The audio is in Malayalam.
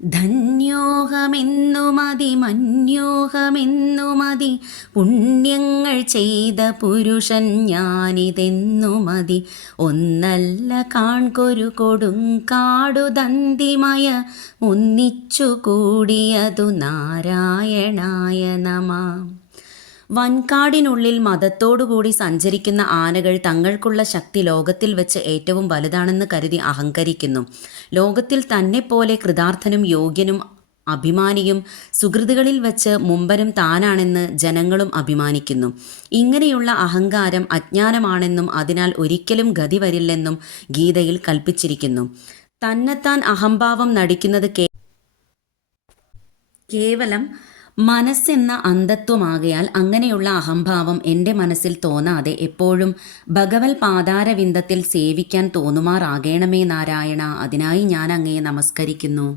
ധന്യോഹമെന്നു മതി മന്യോഹമെന്നു മതി, പുണ്യങ്ങൾ ചെയ്ത പുരുഷൻ ഞാനിതെന്നു മതി. ഒന്നല്ല കാൺകൊരു കൊടുങ്കാടു ദന്തിമയ, ഒന്നിച്ചു കൂടിയതു നാരായണായ നമഃ. വൻകാടിനുള്ളിൽ മതത്തോടുകൂടി സഞ്ചരിക്കുന്ന ആനകൾ തങ്ങൾക്കുള്ള ശക്തി ലോകത്തിൽ വെച്ച് ഏറ്റവും വലുതാണെന്ന് കരുതി അഹങ്കരിക്കുന്നു. ലോകത്തിൽ തന്നെപ്പോലെ കൃതാർത്ഥനും യോഗ്യനും അഭിമാനിയും സുഹൃത്തുക്കളിൽ വെച്ച് മുമ്പനും താനാണെന്ന് ജനങ്ങളും അഭിമാനിക്കുന്നു. ഇങ്ങനെയുള്ള അഹങ്കാരം അജ്ഞാനമാണെന്നും അതിനാൽ ഒരിക്കലും ഗതി വരില്ലെന്നും ഗീതയിൽ കൽപ്പിച്ചിരിക്കുന്നു. തന്നെത്താൻ അഹംഭാവം നടിക്കുന്നത് കേവലം മനസ്സെന്ന അന്ധത്വമാകയാൽ അങ്ങനെയുള്ള അഹംഭാവം എൻ്റെ മനസ്സിൽ തോന്നാതെ എപ്പോഴും ഭഗവത് പാതാരവിന്ദത്തിൽ സേവിക്കാൻ തോന്നുമാറാകണമേ നാരായണ. അതിനായി ഞാൻ അങ്ങയെ നമസ്കരിക്കുന്നു.